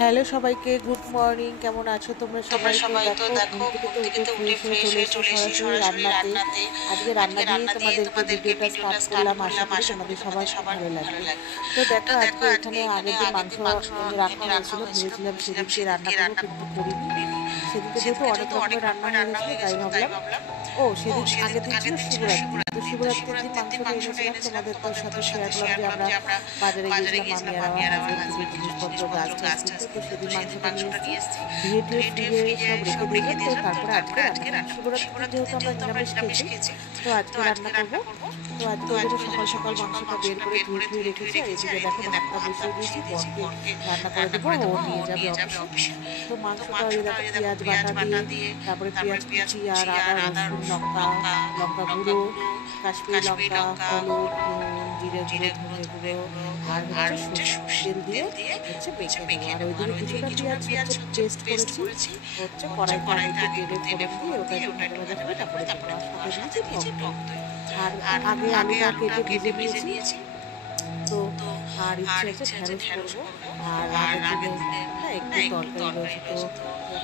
Hello সবাইকে, good morning. কেমন আছো তোমরা সবাই? তো দেখো ঘুম থেকে তো উঠে ফ্রেশ হয়ে চলে এসেছি সরাসরি রান্নাতে। আজকে রান্না দিয়েই তোমাদেরকে ভিডিওটা স্টার্ট করলাম। আশা করি তোমাদের সবার খুব ভালো লাগবে। তো দেখো আজকে এখানে আগের দিন মাংস এনে রাখা হয়েছিল, ভেবেছিলাম সেদিনকে রান্না করবো, কিন্তু করিনি। সেদিনকে যেহেতু অনেক রকমের রান্না হয়ে গেছিলো, তাই ভাবলাম সেদিন আগের দিন ছিল শিবরাত্রি। তো শিবরাত্রির দিন মাংসটা এনেছিলাম, তোমাদের তো সাথে শেয়ার করলাম যে আমরা বাজারে গেছিলাম, আমি আর আমার হাজবেন্ড জিনিসপত্র গাছ টাছ কিনতে। তো সেদিন মাংসটা নিয়ে এসেছি, ধুয়ে টুয়ে ফ্রিজে সব রেখে দিলাম। তো তারপরে আজকে রান্না করবো। শিবরাত্রির যেহেতু আমরা নিরামিষ খেয়েছি, তো আজকে রান্না করবো। তো আজকে ওই জন্য সকাল সকাল মাংসটা বের করে ধুয়ে টুয়ে রেখেছি। আর এদিকে দেখো ভাতটা বসিয়ে দিয়েছি, বরকে রান্না করে দেবো, ও নিয়ে যাবে অফিসে। তো মাংসটা ওই দেখো পেঁয়াজ বাটা দিয়ে, তারপরে পেঁয়াজ কুচি আর আদা রসুন লঙ্কা গুঁড়ো, কাশ্মীরি লঙ্কা, হলুদ, নুন, জিরে গুঁড়ো, ধনে গুঁড়ো আর হচ্ছে সরষের তেল দিয়ে হচ্ছে মেখে নেবো। আর ওইদিকে কিছুটা পেঁয়াজ হচ্ছে পেস্ট করেছি হচ্ছে কড়াইতে আমি একটু তেলে ফোড়ন দিয়ে ওটা একটু ভাজা করে তারপরে সাথে দিয়েছি টক দই। আর আগে আলুটা কেটে ভেজে নিয়েছি। তো আর ইচ্ছে আছে ঢ্যাঁড়স করবো। আর আগের দিনে একটু তরকারি রয়েছে।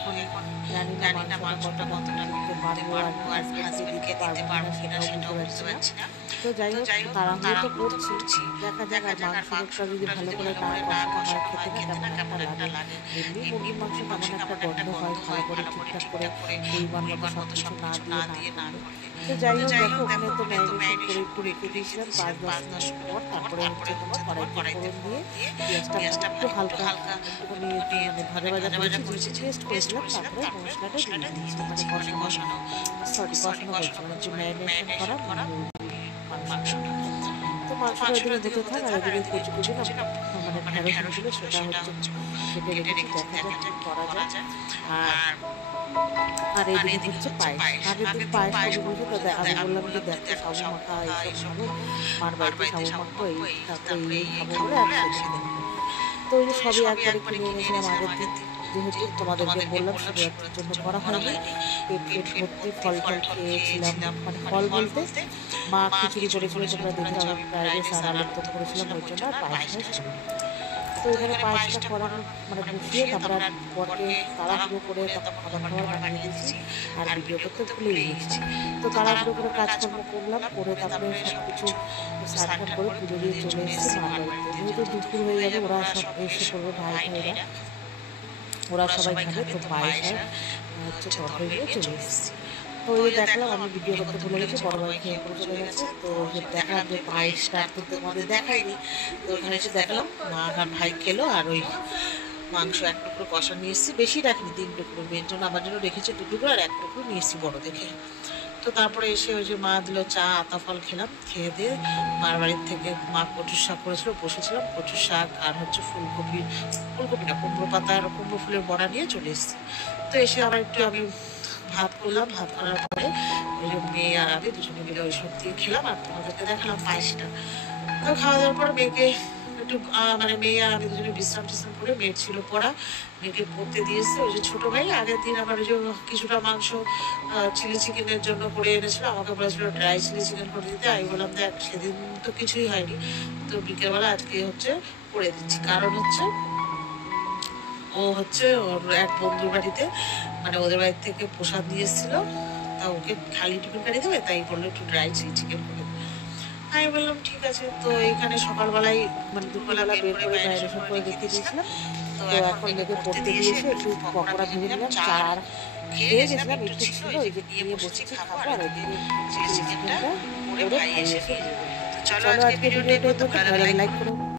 তো এখন জানি না মাংসটা কতটা দিতে পারবো আর হাজবেন্ডকে দিতে পারবো কিনা সেটাও বুঝতে পারছি না। তো যাই হোক, তাড়াহুড়ো তো করছি, দেখা যাক। আর মাংসটা যদি ভালো করে না কষানো হয়, খেতে না কেমন একটা লাগে। এমনি মুরগির মাংস তেমন একটা গন্ধ হয়, ভালো করে ঠিকঠাক করে পরিমাণ মতো সব কিছু না দিয়ে না করলে। তো যাই হোক, দেখো ওখানে তো ম্যারিনেশন করে একটু রেখে দিয়েছিলাম 5-10 মিনিট পর। তারপরে হচ্ছে তোমার কড়াইতে ফোড়ন দিয়ে পেঁয়াজটা একটু হালকা মানে ভাজা করেছি, পেস্ট করেছিলাম। তারপরে মশলাটা দিয়ে দিয়েছি, মানে কষানো বলছি, মানে যে ম্যারিনেশন করা মাংসটা। তো মাংসটা ওইদিকে হতে থাক, আর ওইদিকে কুচি না মানে ঢেঁড়সগুলো সেটা হচ্ছে কেটে রেখেছি, দেখা যাক কি করা যায়। আর আর এদিকে হচ্ছে পায়েস। আগের দিন পায়েস খাবো বলছি, তো আমি বললাম যে দেখো সাবু মাখা এইসব খাবো, মার বাড়িতে সাবু মাখবো, এই তারপরে এই খাবো বলে একসাথে। তো ওই যে সবই একবারে কিনে এনেছিলাম আগের দিন, যেহেতু তোমাদেরকে বললাম শিবরাত্রির জন্য করা হয়নি। পেট ভর্তি ফল খেয়েছিলাম, মানে ফল বলতে মা খিচুড়ি করেছিল, তোমরা দেখে আমি ফ্রাইড রাইস আর আলুর দম করেছিলাম, ওই জন্য আর পায়েসটা ছিল। তো এখানে পায়েসটা করানো মানে বসিয়ে তারপর বরকে তাড়াহুড়ো করে তখন খাবার বানিয়ে দিয়েছি আর ভিডিও করতে ভুলে গেছি। তো তাড়াহুড়ো করে কাজকর্ম করে তারপরে সব কিছু স্নান করে পুজো দিয়ে চলে এসেছি মার বাড়িতে। যেহেতু দুপুর হয়ে যাবে, ওরা সব এসে পড়বে, ভাইরা ওরা সবাই খাবে। তো পায়েস আর হচ্ছে তরকারি দিয়ে চলে এসেছি। তো ওই দেখলাম আমি ভিডিও করতে ভুলে গেছি, বড় ভাই খেয়ে পড়ে চলে গেছে। তো দেখলাম যে পায়েসটা তো তোমাদের দেখাইনি। তো ওখানে এসে দেখলাম মা আর ভাই খেলো, আর ওই মাংস 1 টুকরো কষা নিয়ে এসেছি, বেশি রাখিনি, 3 টুকরো, মেয়ের জন্য আমার জন্য রেখেছি 2 টুকরো, আর 1 টুকরো নিয়ে এসেছি বড় দেখে। তো তারপরে এসে ওই যে মা দিল চা, আতা ফল খেলাম। খেয়ে দিয়ে মার বাড়ির থেকে মা কচুর শাক করেছিল, বসেছিলাম, কচুর শাক আর হচ্ছে ফুলকপিটা কুমড়ো ফুলের বড়া নিয়ে চলে এসেছি। তো এসে আবার একটু আমি ভাত করলাম, ভাত করার পরে ওই যে মেয়ে আর আমি দুজনে মিলে ওই সব দিয়ে খেলাম, আর তোমাদেরকে দেখালাম পায়েসটা। তো খাওয়া দাওয়ার পর মেয়েকে একটু মানে মেয়ে আর আমি দুজনে বিশ্রাম করে, মেয়ের ছিল পড়া, মেয়েকে পড়তে দিয়েছে। ওই যে ছোটো ভাই আগের দিন আবার ওই যে কিছুটা মাংস চিলি চিকেনের জন্য করে এনেছিল, আমাকে বলেছিল ড্রাই চিলি চিকেন করে দিতে। আমি বললাম দেখ সেদিন তো কিছুই হয়নি, তো বিকেলবেলা আজকে হচ্ছে করে দিচ্ছি। কারণ হচ্ছে ও হচ্ছে ওর এক বন্ধুর বাড়িতে, মানে ওদের বাড়ি থেকে প্রসাদ নিয়ে এসেছিলো, তা ওকে খালি টিফিন কাটি দেবে, তাই বললো একটু ড্রাই চিলি চিকেন করে। আমি বললাম ঠিক আছে। তো এইখানে সকালবেলায় মানে দুপুরবেলা বের করে ম্যারিনেশন করে রেখে দিয়েছিলাম। তো এখন লেগে পড়তে দিয়েছে, একটু পকোড়া ভেজে নিলাম, চা আর খেয়ে গেছিলাম, একটু ছিল ওই যে নিয়ে বসেছি খাবো। আর ওইদিকে চিলি চিকেনটা করে ভাই এসে চলো আজকে ভিডিওটা একটু ভালো লাইক করো।